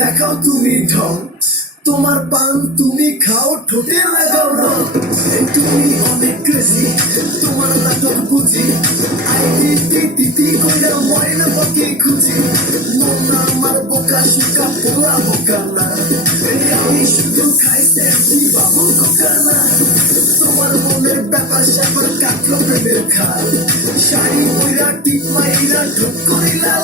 দেখাও তুমি ঢং, তোমার পান তুমি খাও, ঠোঁটে লাগাও রং। তুমি অনেক ক্রেজি, তোমার নাটক বুঝি, আইডি দিদি কইরা ময়না পাখি খুঁজি। মন আমার বোকা শুকা পোলা বোকা না, আমি শুধু খাইতেছি বাবু কোকা না। তোমার মনের ব্যাপার স্যাপার কাটলো প্রেমের খাল, শাড়ি পইরা টিপ মাইরা ঢুক করিলা